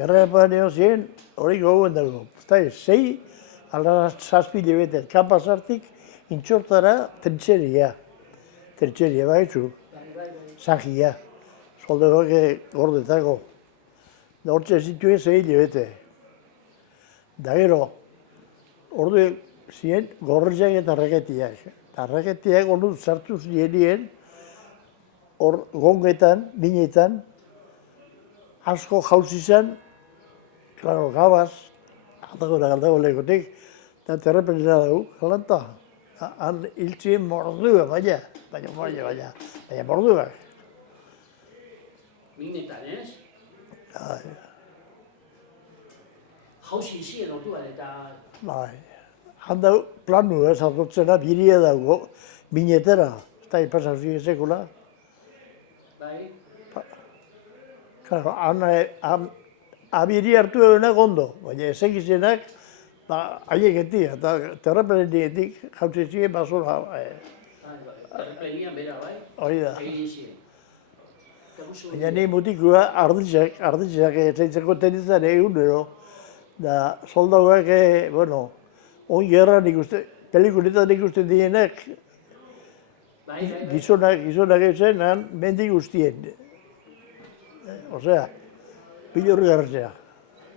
Gerra epaneo ziren, hori gogoen dago. Sei, ala zazpi lebete, kanpasartik, intxortara trintxeria. Trintxeria, baitzu, zahia. Soldadoak gordetako. Da hortze zituen sei lebete. Da gero, ordu ziren gorriak eta raketiak. Eta raketiak ordu sartu zirenien, hor gongetan, minetan, asko jauzi zen, klaro, gabaz, aldago lekotik, eta terrepenera dugu, galanta. Han hiltzien mordua, baina morduak. Minetan, ez? Jauzi izien orduan eta... Bai, handa planu ez, atotzena biria dago, minetera, eta ipasau ziren sekula. Bai? Claro, abiri hartu egunak ondo, baina ezekizenak, haiek etia, eta terrapenetik jauzi ziren basura. Terrapenian bera, bai? Hori da. Egin ziren. Baina nahi mutikua arditzak zaitzeko tenizan egunero, da soldaduak, bueno, on gerran ikusten, pelikuletan ikusten dienak, gizonak zen, mendi guztien. Osea, pilo horri garratzea.